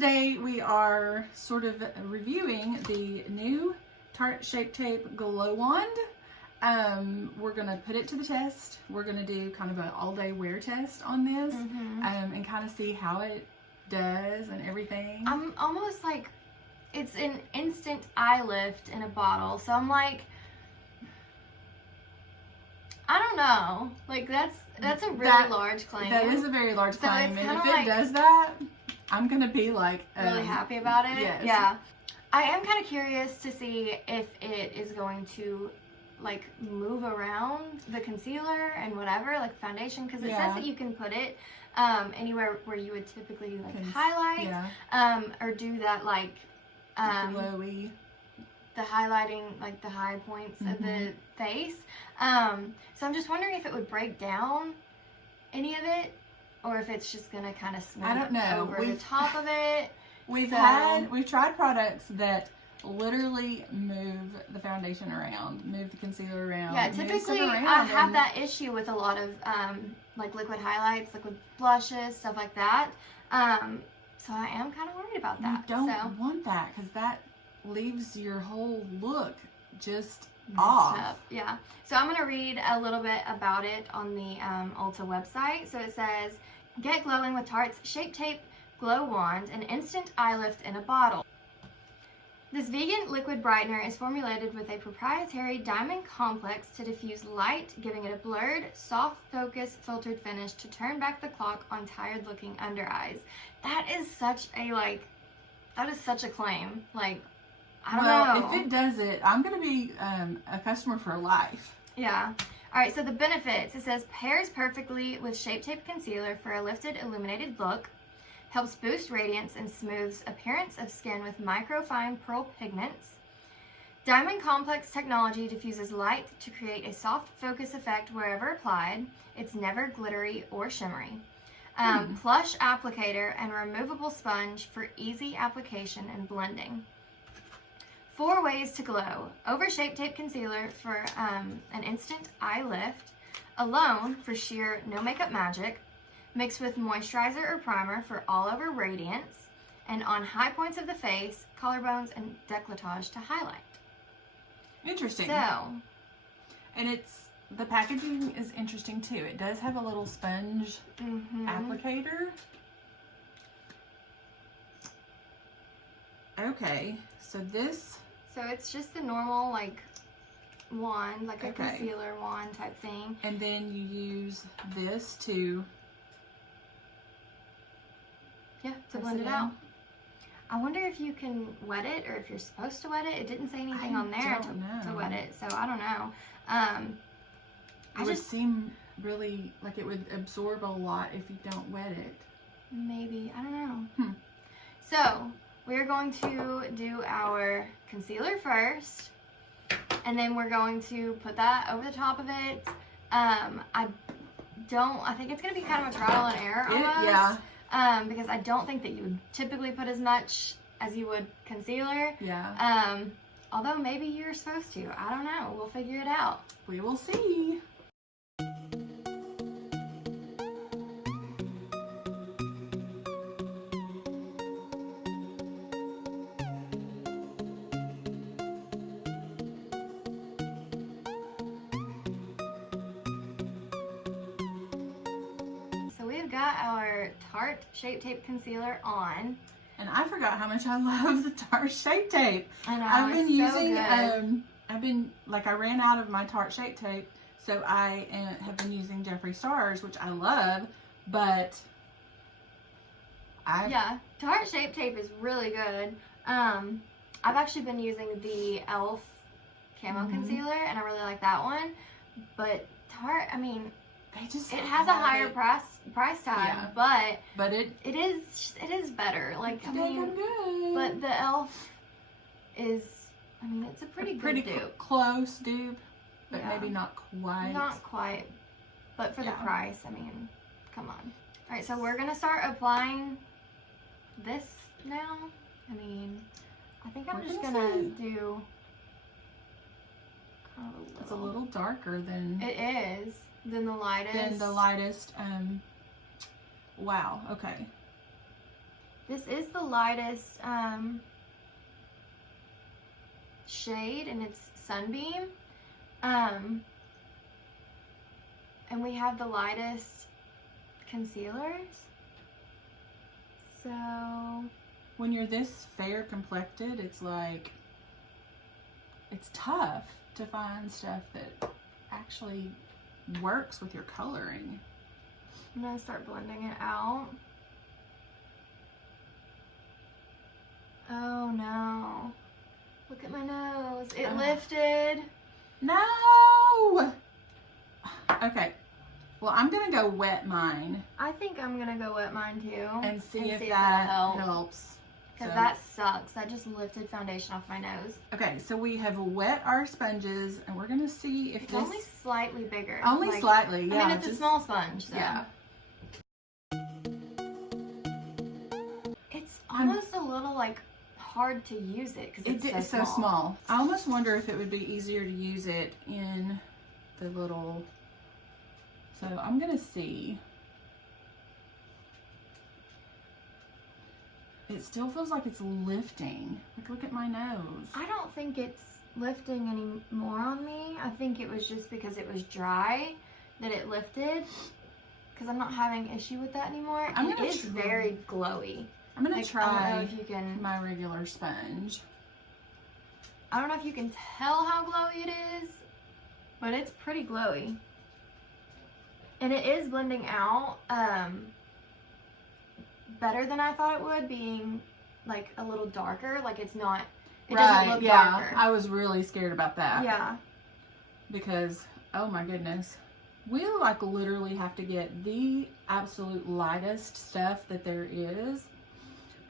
today we are sort of reviewing the new Tarte Shape Tape Glow Wand. We're going to put it to the test. We're going to do kind of an all-day wear test on this and kind of see how it does and everything. I'm almost like, it's an instant eye lift in a bottle. So I'm like, I don't know. Like that's a really large claim. That is a very large claim. It's and if like, it does that, I'm going to be like... really happy about it. Yes. Yeah. I am kind of curious to see if it is going to like move around the concealer and whatever, like foundation, because it says that you can put it anywhere where you would typically like highlight or do that like glowy, the highlighting, like the high points of the face. So I'm just wondering if it would break down any of it, or if it's just gonna kind of smooth over the top of it. We've tried products that literally move the foundation around, move the concealer around. Yeah, typically I have that issue with a lot of like liquid highlights, liquid blushes, stuff like that. So I am kind of worried about that. You don't want that, because that leaves your whole look just off. Yeah. So I'm gonna read a little bit about it on the Ulta website. So it says, "Get glowing with Tarte's Shape Tape Glow Wand, an instant eye lift in a bottle. This vegan liquid brightener is formulated with a proprietary diamond complex to diffuse light, giving it a blurred, soft focus filtered finish to turn back the clock on tired looking under eyes." That is such a claim. Like, I don't know. If it does it, I'm going to be a customer for life. Yeah. All right, so the benefits, it says, pairs perfectly with Shape Tape Concealer for a lifted, illuminated look. Helps boost radiance and smooths appearance of skin with microfine pearl pigments. Diamond Complex technology diffuses light to create a soft focus effect wherever applied. It's never glittery or shimmery. Plush applicator and removable sponge for easy application and blending. 4 ways to glow. Over Shape Tape Concealer for an instant eye lift. Alone for sheer no makeup magic. Mixed with moisturizer or primer for all over radiance, and on high points of the face, collarbones, and décolletage to highlight. Interesting. So, and the packaging is interesting too. It does have a little sponge applicator. Okay, so it's just the normal like wand, like a concealer wand type thing. And then you use this to blend it out. I wonder if you can wet it, or if you're supposed to wet it. It didn't say anything on there to wet it, so I don't know. It would seem really like it would absorb a lot if you don't wet it. Maybe, I don't know. So we're going to do our concealer first, and then we're going to put that over the top of it. I think it's gonna be kind of a trial and error almost. Because I don't think that you would typically put as much as you would concealer. Yeah. Although maybe you're supposed to. I don't know. We'll figure it out. We will see. Got our Tarte Shape Tape Concealer on. And I forgot how much I love the Tarte Shape Tape. I know, I've been using, good. I ran out of my Tarte Shape Tape, so I have been using Jeffree Star's, which I love, but Tarte Shape Tape is really good. I've actually been using the e.l.f. Camo Concealer, and I really like that one, but Tarte, I mean, it has a higher price tag, but it is better. Like, I mean, good. But the e.l.f. is, I mean, it's a pretty dupe. Close dupe, but maybe not quite. Not quite, but for the price, I mean, come on. All right, so we're gonna start applying this now. I mean, I think I'm just gonna do. It's a little darker than it is. Than the lightest. Wow, okay. This is the lightest shade, and it's Sunbeam. And we have the lightest concealers. So when you're this fair complected, it's like, it's tough to find stuff that actually works with your coloring. I'm gonna start blending it out. Oh no. Look at my nose. It lifted. No! Okay. Well, I'm going to go wet mine. I think I'm going to go wet mine too. And see if that helps. Because that sucks. I just lifted foundation off my nose. Okay, so we have wet our sponges, and we're going to see if it's only slightly bigger. Only like, slightly, yeah. I mean, it's a small sponge, so. Yeah. It's almost a little, like, hard to use it because it's so small. I almost wonder if it would be easier to use it in the little, so I'm gonna see. It still feels like it's lifting. Like, look at my nose. I don't think it's lifting any more on me. I think it was just because it was dry that it lifted, because I'm not having issue with that anymore. It is very glowy. I'm going to try I don't know if you can, my regular sponge. I don't know if you can tell how glowy it is, but it's pretty glowy. And it is blending out better than I thought it would, being like a little darker. Like it doesn't look darker. I was really scared about that. Yeah. Because, oh my goodness. We like literally have to get the absolute lightest stuff that there is.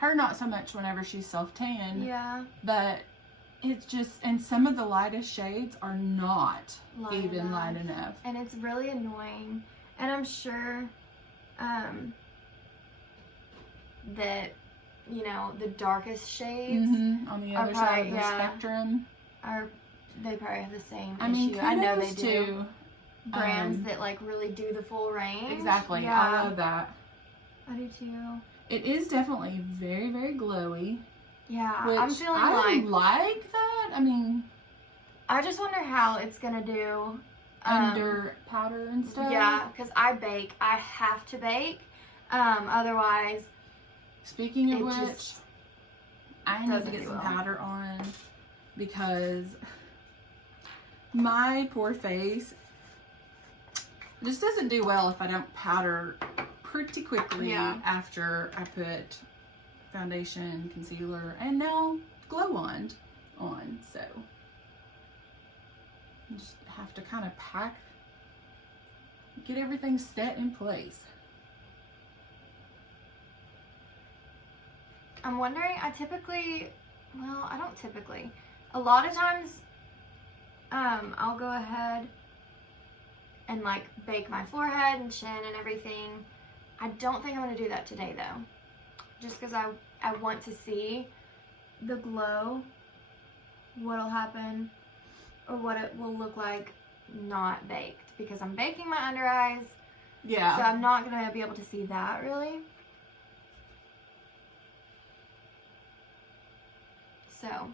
Her not so much whenever she's self-tan. Yeah. But it's just, and some of the lightest shades are not light enough. And it's really annoying. And I'm sure that, you know, the darkest shades on the other side of the spectrum they probably have the same issue. I mean, I know they do. To brands that like really do the full range. Exactly. Yeah. I love that. I do too. It is definitely very, very glowy. Yeah, I'm feeling like that. I mean, I just wonder how it's gonna do under powder and stuff. Yeah, because I bake. I have to bake. Otherwise. Speaking of which, I need to get some powder on because my poor face just doesn't do well if I don't powder pretty quickly after I put foundation, concealer, and now Glow Wand on. So I just have to kind of get everything set in place. I'm wondering, a lot of times I'll go ahead and like bake my forehead and chin and everything. I don't think I'm going to do that today though. Just because I want to see the glow, what'll happen, or what it will look like not baked. Because I'm baking my under eyes. Yeah. So I'm not going to be able to see that really. So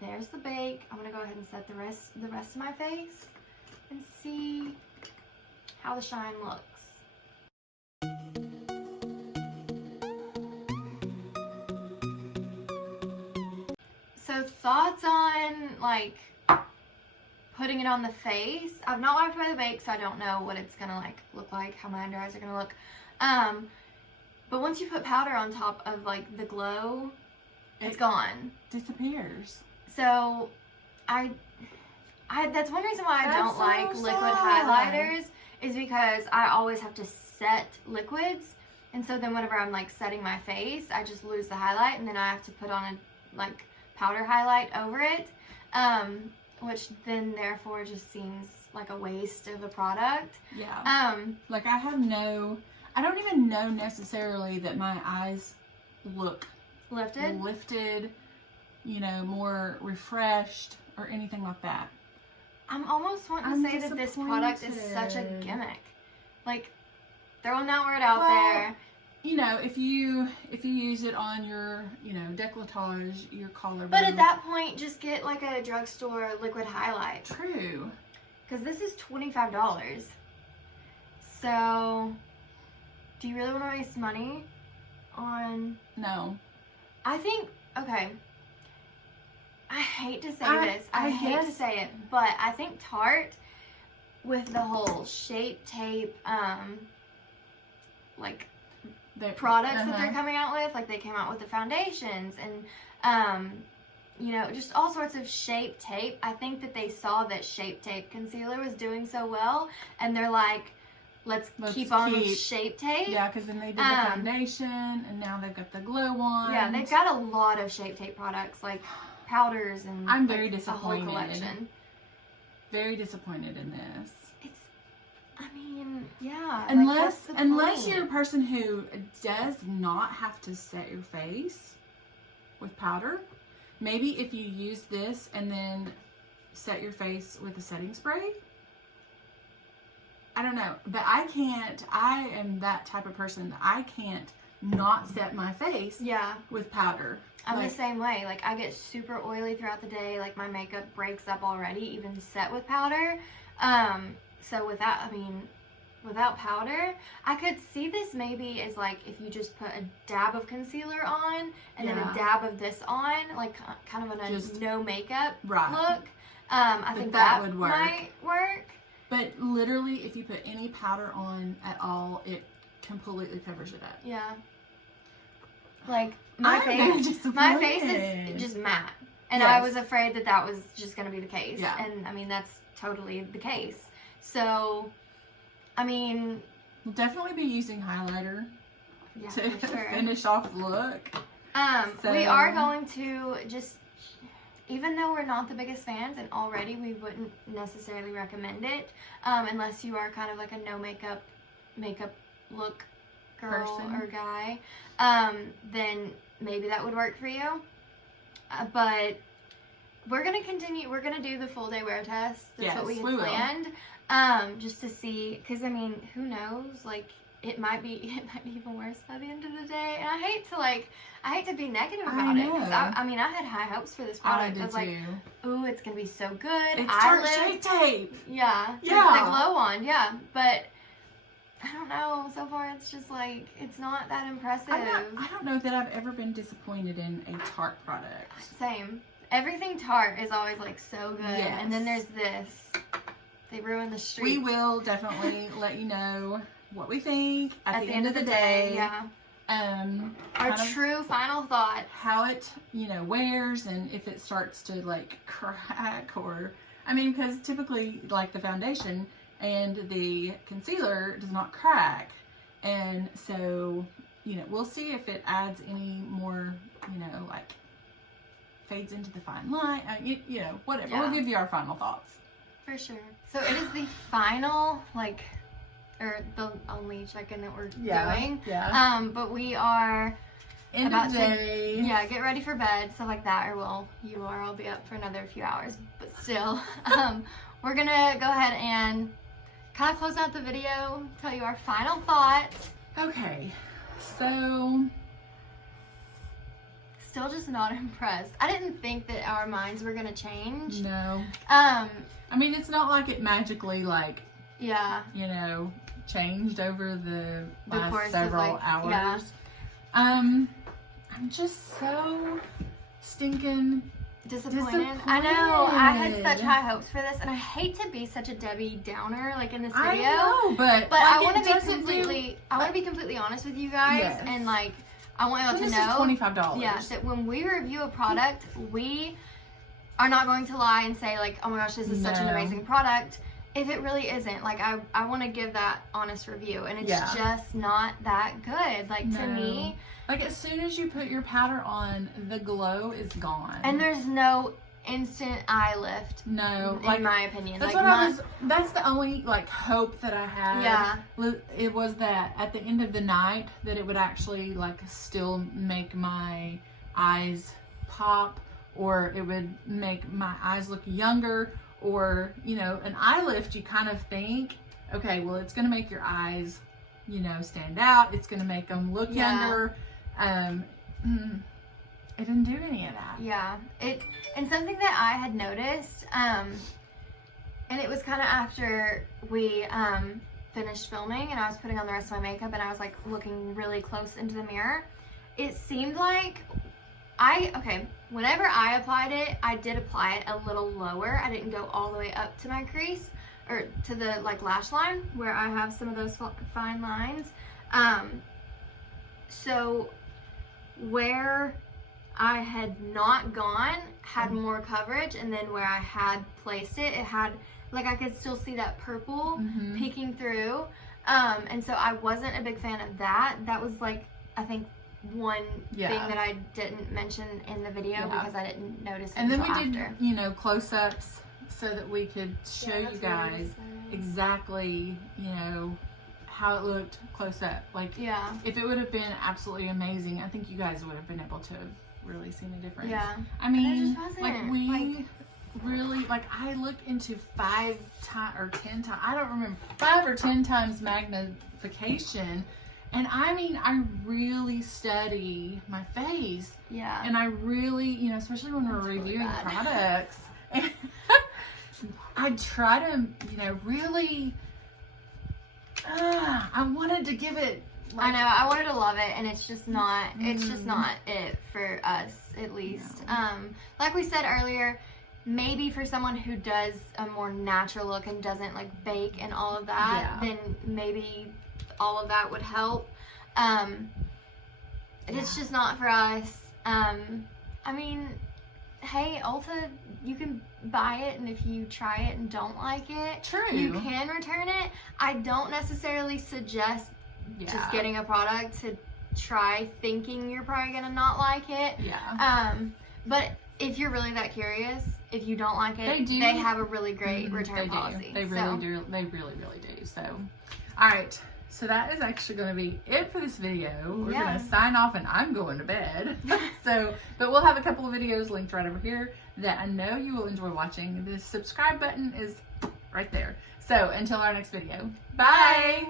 there's the bake. I'm going to go ahead and set the rest of my face and see how the shine looks. So thoughts on like putting it on the face. I've not wiped away the bake, so I don't know what it's gonna like look like, how my under eyes are gonna look. But once you put powder on top of like the glow, it's gone. Disappears. So that's one reason why I don't like liquid highlighters, is because I always have to set liquids, and so then whenever I'm like setting my face, I just lose the highlight, and then I have to put on a like powder highlight over it, which then therefore just seems like a waste of a product. Yeah. Like I don't even know necessarily that my eyes look lifted, you know, more refreshed or anything like that. I'm almost wanting to say that this product is such a gimmick. Like, throwing that word out there. you know, if you use it on your, you know, décolletage, your collarbone. But at that point, just get like a drugstore liquid highlight. True. Because this is $25. So, do you really want to waste money on... No. I think, okay, I hate to say this. I hate to say it, but I think Tarte, with the whole Shape Tape, like, products that they're coming out with, like they came out with the foundations and, you know, just all sorts of Shape Tape. I think that they saw that Shape Tape concealer was doing so well, and they're like, let's keep on with Shape Tape. Yeah, because then they did the foundation, and now they've got the glow wand. Yeah, they've got a lot of Shape Tape products, like powders and I'm very like, disappointed. The whole collection. Very disappointed in this. I mean, yeah. Unless you're a person who does not have to set your face with powder, maybe if you use this and then set your face with a setting spray. I don't know, but I can't. I am that type of person that I can't not set my face with powder. I'm the same way. Like, I get super oily throughout the day. Like, my makeup breaks up already, even set with powder. So without powder, I could see this maybe as like if you just put a dab of concealer on and then a dab of this on, like kind of a no makeup look. I think that would work. Might work. But literally, if you put any powder on at all, it completely covers it up. Yeah. Like my face is just matte, and I was afraid that that was just going to be the case. Yeah. And I mean that's totally the case. So, I mean... We'll definitely be using highlighter to finish off the look. We are going to just... Even though we're not the biggest fans, and already we wouldn't necessarily recommend it, unless you are kind of like a no makeup look girl or guy, then maybe that would work for you. But... We're going to continue, we're going to do the full day wear test. That's what we had planned. Just to see, because I mean, who knows, like, it might be even worse by the end of the day. And I hate to be negative about it. Because I mean, I had high hopes for this product. I was like, ooh, it's going to be so good. It's Tarte Shape Tape. Yeah. The glow wand, but I don't know. So far, it's just like, it's not that impressive. I don't know that I've ever been disappointed in a Tarte product. Same. Everything Tarte is always like so good, and then there's this. They ruin the streak. We will definitely let you know what we think at the end of the day. Yeah. Our true final thought. How it, you know, wears, and if it starts to like crack, or I mean, because typically like the foundation and the concealer does not crack, and so you know we'll see if it adds any more, you know, like. Fades into the fine line, you know, whatever. Yeah. We'll give you our final thoughts. For sure. So it is the final, like, or the only check-in that we're doing. Yeah. But we are about to, get ready for bed, stuff like that, or well, I'll be up for another few hours, but still. We're gonna go ahead and kind of close out the video, tell you our final thoughts. Okay, so... Still just not impressed. I didn't think that our minds were gonna change. No. I mean, it's not like it magically, like, you know, changed over the last several hours. Yeah. I'm just so stinking disappointed. I know. I had such high hopes for this, and I hate to be such a Debbie Downer, like in this video. I know, but like, I want to be completely honest with you guys, and like. I want y'all to know this is $25. That when we review a product, we are not going to lie and say like, oh my gosh, this is such an amazing product. If it really isn't, like I want to give that honest review, and it's just not that good. Like to me, like as soon as you put your powder on, the glow is gone, and there's no instant eye lift. No, in my opinion. That's like that's the only like hope that I had. Yeah. It was that at the end of the night that it would actually like still make my eyes pop, or it would make my eyes look younger, or you know, an eye lift you kind of think, okay, well it's gonna make your eyes you know, stand out. It's going to make them look younger. It didn't do any of that. Yeah. And something that I had noticed, and it was kind of after we finished filming and I was putting on the rest of my makeup and I was like looking really close into the mirror. It seemed like whenever I applied it, I did apply it a little lower. I didn't go all the way up to my crease or to the like lash line where I have some of those fine lines. So where I had not gone had more coverage, and then where I had placed it, it had, like, I could still see that purple peeking through. And so I wasn't a big fan of that. That was like, I think, one thing that I didn't mention in the video because I didn't notice it and then we after. did, you know, close-ups so that we could show you guys exactly, you know, how it looked close up. Like, if it would have been absolutely amazing, I think you guys would have been able to have really seen a difference. Yeah. I mean, like we really, like, I looked into 5 times or 10 times, I don't remember, 5 or 10 times magnification. And I mean, I really study my face. Yeah. And I really, you know, especially when we're reviewing products, I try to, you know, really, I wanted to give it, like, I know, I wanted to love it, and it's just not, it's just not it for us, at least. No. Like we said earlier, maybe for someone who does a more natural look and doesn't like bake and all of that, then maybe all of that would help. It's just not for us. I mean, hey, Ulta, you can buy it, and if you try it and don't like it, you can return it. I don't necessarily suggest just getting a product to try thinking you're probably gonna not like it. But if you're really that curious, if you don't like it, they have a really great return policy. They really do. They really, really do. So, all right. So that is actually going to be it for this video. We're going to sign off, and I'm going to bed. But we'll have a couple of videos linked right over here that I know you will enjoy watching. The subscribe button is right there. So until our next video, bye.